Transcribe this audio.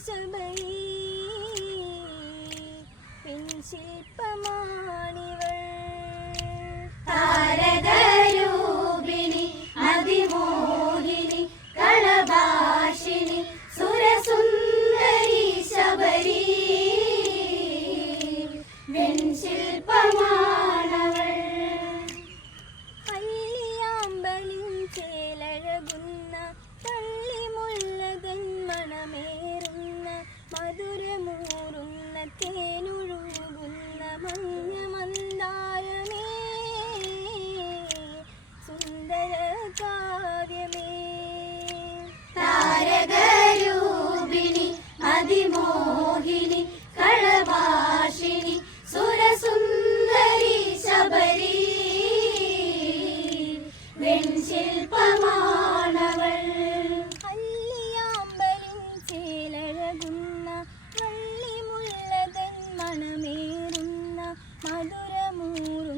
so many amor.